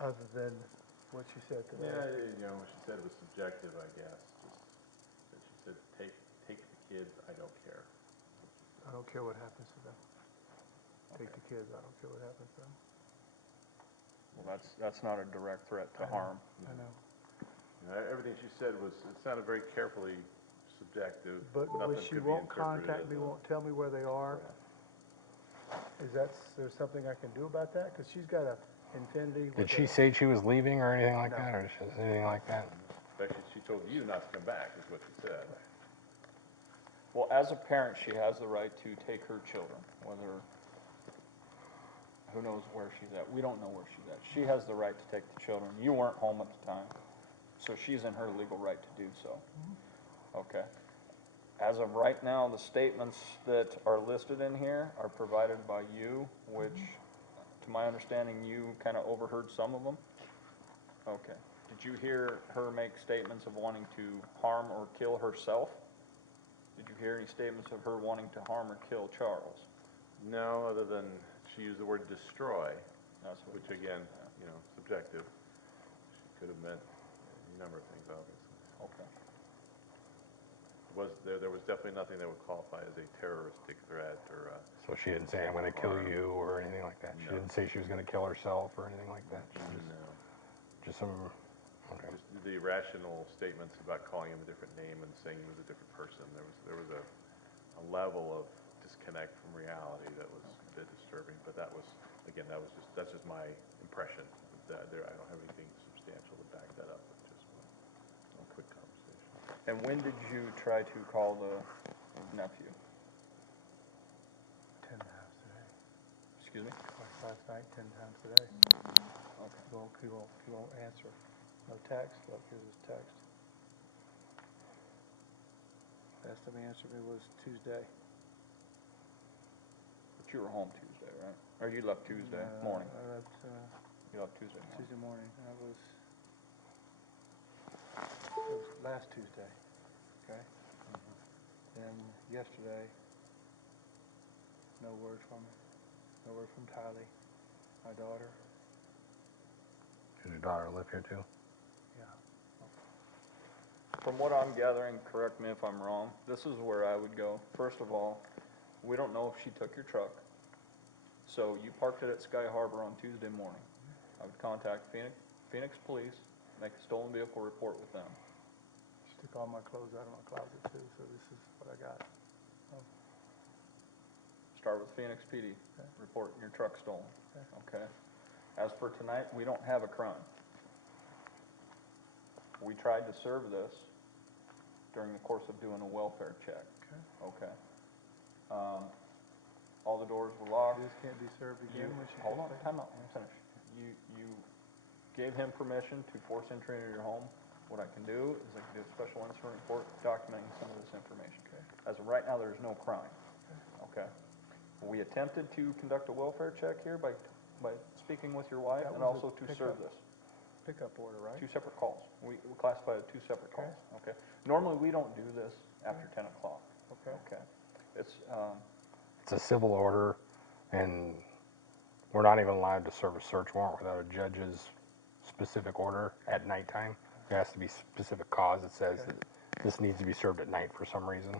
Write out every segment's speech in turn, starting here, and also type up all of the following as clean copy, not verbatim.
other than what she said today? Yeah, what she said was subjective, I guess. Just that she said, take the kids, I don't care. I don't care what happens to them. Take the kids, I don't care what happens to them. Well, that's not a direct threat to harm. I know. Everything she said it sounded very carefully subjective. But she won't contact me, won't tell me where they are. Is there something I can do about that? Because she's got a Infinity. Did she say she was leaving or anything like that, or anything like that? In fact, she told you not to come back, is what she said. Well, as a parent, she has the right to take her children, whether, who knows where she's at. We don't know where she's at. She has the right to take the children. You weren't home at the time, so she's in her legal right to do so. Okay. As of right now, the statements that are listed in here are provided by you, which, to my understanding, you kind of overheard some of them? Okay. Did you hear her make statements of wanting to harm or kill herself? Did you hear any statements of her wanting to harm or kill Charles? No, other than she used the word destroy, That's what which again, subjective. She could have meant a number of things, obviously. Okay. There was definitely nothing that would qualify as a terroristic threat or. So she didn't say, I'm going to kill you or anything like that? She didn't say she was going to kill herself or anything like that? Just some, okay. Just the irrational statements about calling him a different name and saying he was a different person. There was a level of disconnect from reality that was a bit disturbing, but that's just my impression. I don't have anything substantial to back that up with just a quick conversation. And when did you try to call the nephew? 10 times today. Excuse me? Twice last night, 10 times today. Okay. He won't answer. No text. Look, here's his text. Last time he answered me was Tuesday. But you were home Tuesday, right? Or you left Tuesday morning? I left You left Tuesday morning. Tuesday morning. It was last Tuesday. Okay. Then yesterday, no word from him. No word from Tylee, my daughter. Does your daughter live here too? Yeah. From what I'm gathering, correct me if I'm wrong, this is where I would go. First of all, we don't know if she took your truck. So you parked it at Sky Harbor on Tuesday morning. I would contact Phoenix Police, make a stolen vehicle report with them. She took all my clothes out of my closet too, so this is what I got. Start with Phoenix PD, Okay. report your truck stolen. Okay. Okay. As for tonight, we don't have a crime. We tried to serve this during the course of doing a welfare check. Okay. Okay. All the doors were locked. This can't be served again when she Hold on, gets back? time out, let me finish. You gave him permission to force entry into your home. What I can do is I can do a special incident report documenting some of this information. Okay. As of right now, there's no crime. Okay. We attempted to conduct a welfare check here by speaking with your wife That and was a also to serve this. Pickup order, right? Two separate calls. We classify it two separate calls. Okay. Normally, we don't do this after 10 o'clock. Okay. Okay. It's It's a civil order, and we're not even allowed to serve a search warrant without a judge's specific order at nighttime. There has to be specific cause that says that this needs to be served at night for some reason.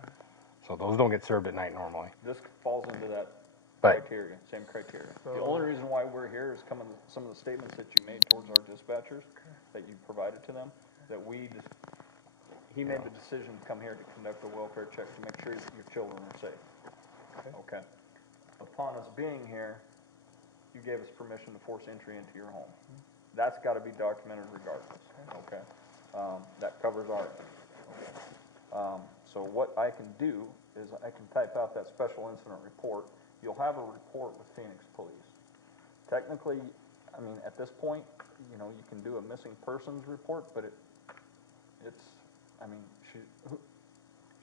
So those don't get served at night normally. This falls into that But criteria, same criteria. So- The only reason why we're here is some of the statements that you made towards our dispatchers that you provided to them, that he made the decision to come here to conduct a welfare check to make sure that your children are safe. Okay. Upon us being here, you gave us permission to force entry into your home. That's got to be documented regardless. Okay. That covers our end. Okay. So what I can do is I can type out that special incident report. You'll have a report with Phoenix Police. Technically, I mean, at this point, you can do a missing persons report, but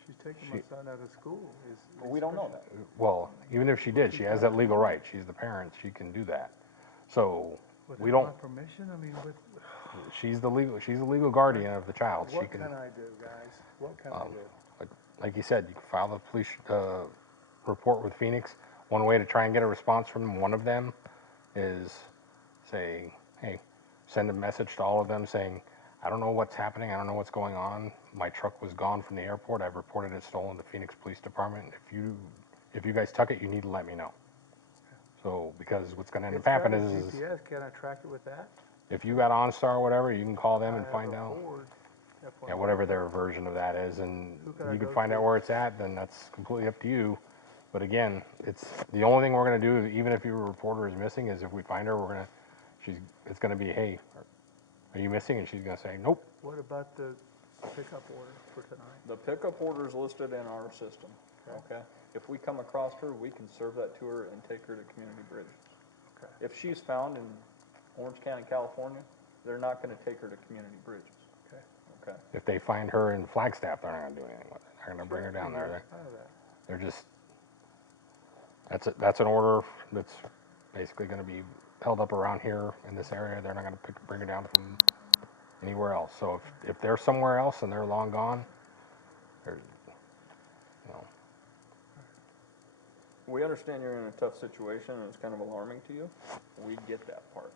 She's taking my son out of school. Well, we don't know that. well, even if she did, she has that legal right. She's the parent. She can do that. So we don't. My permission? I mean, She's the legal guardian of the child. what can I do, guys? What can I do? Like you said, you can file the police report with Phoenix. One way to try and get a response from one of them is say, hey, send a message to all of them saying, I don't know what's happening, I don't know what's going on. My truck was gone from the airport. I've reported it stolen to Phoenix Police Department. If you guys took it, you need to let me know. So, because what's gonna end up happening is, GPS, can I track it with that? if you got OnStar or whatever, you can call them I and have find a out. Ford Yeah, F-150. whatever their version of that is, and Who can I you can go find to? out where it's at, then that's completely up to you. But again, it's the only thing we're gonna do, even if your reporter is missing, is if we find her, it's gonna be, hey, are you missing? And she's gonna say, nope. What about the pickup order for tonight? The pickup order is listed in our system, okay? If we come across her, we can serve that to her and take her to Community Bridges. Okay. If she's found in Orange County, California, they're not gonna take her to Community Bridges, Okay. okay? If they find her in Flagstaff, they're not gonna do anything with it. They're gonna bring her down there. I know that. They're just, that's an order that's basically gonna be held up around here in this area. They're not gonna bring her down from anywhere else. So if they're somewhere else and they're long gone, they're, you know, We understand you're in a tough situation and it's kind of alarming to you. We get that part.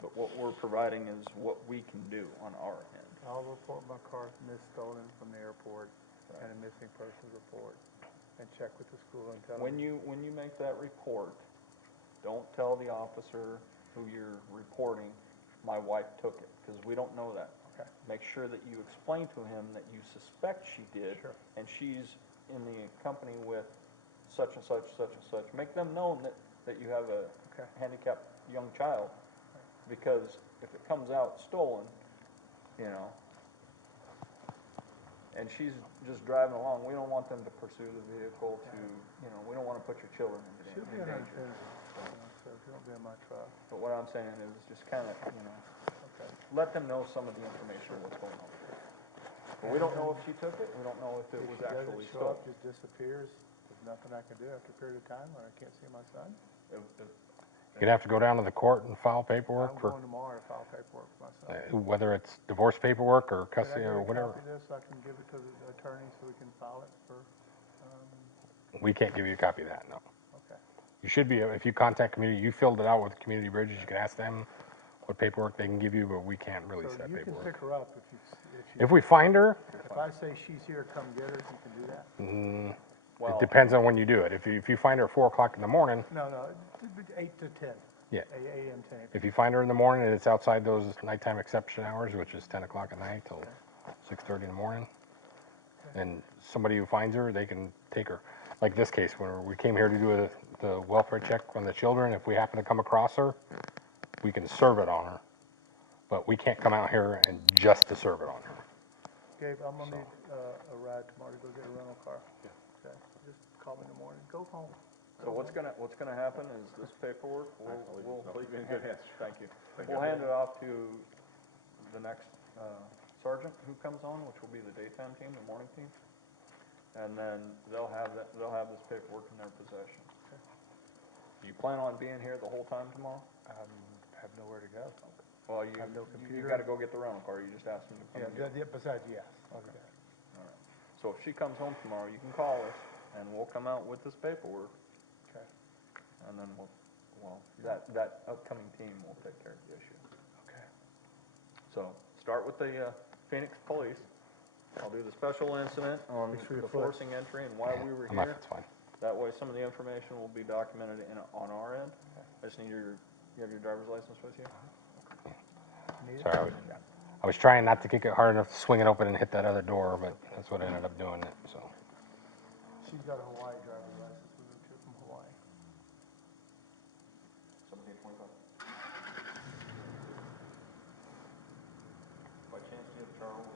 But what we're providing is what we can do on our end. I'll report my car stolen from the airport and a missing person report and check with the school and tell them. When you make that report, don't tell the officer who you're reporting, my wife took it, because we don't know that. Okay. Make sure that you explain to him that you suspect she did, Sure. and she's in the company with such and such, such and such. Make them know that you have a Okay. handicapped young child, because if it comes out stolen, you know, and she's just driving along, we don't want them to pursue the vehicle to, you know, we don't want to put your children in She'll be in danger. so she'll be in my truck. But what I'm saying is just kind of, you know, Okay. let them know some of the information of what's going on. But we don't know if she took it, we don't know if it was If she actually doesn't show up, stolen. just disappears, there's nothing I can do after a period of time when I can't see my son. you'd have to go down to the court and file paperwork I'm for, going tomorrow to file paperwork for my son. whether it's divorce paperwork or Can I custody get or a whatever. copy of this so I can give it to the attorney so we can file it for, We can't give you a copy of that, no. okay. You should be, if you contact community, you filled it out with Community Bridges, you can ask them what paperwork they can give you, but we can't release So that you can paperwork. pick her up if you, If we find her, if I say she's here, come get her, you can do that? it Well, depends on when you do it. If you find her at 4 o'clock in the morning, No, 8 to 10. Yeah. AM 10. if you find her in the morning and it's outside those nighttime exception hours, which is 10 o'clock at night till 6:30 in the morning, and somebody who finds her, they can take her. Like this case, where we came here to do the welfare check on the children, if we happen to come across her, we can serve it on her. But we can't come out here and just to serve it on her. Gabe, I'm gonna need a ride tomorrow to go get a rental car. Yeah. Okay, just call me in the morning, go home. so what's gonna happen is this paperwork, we'll. I'll leave you in good hands. Thank you. Thank We'll you. hand it off to the next sergeant who comes on, which will be the daytime team, the morning team. And then they'll have this paperwork in their possession. Do you plan on being here the whole time tomorrow? I have nowhere to go. Well, Have no you computer. gotta go get the rental car, you just asked them to come and get it. Besides, yes. Okay. All right. So if she comes home tomorrow, you can call us, and we'll come out with this paperwork, Okay. and then that upcoming team will take care of the issue. Okay. So, start with the Phoenix Police. I'll do the special incident on Thanks for your the foot. forcing entry and why we were I'm not, here. that's fine. That way, some of the information will be documented on our end. I just need you have your driver's license with you? Need it? Sorry, I was trying not to kick it hard enough to swing it open and hit that other door, but that's what I ended up doing it, so. She's got a Hawaii driver's license, we moved here from Hawaii. 1725. By chance, do you have Charles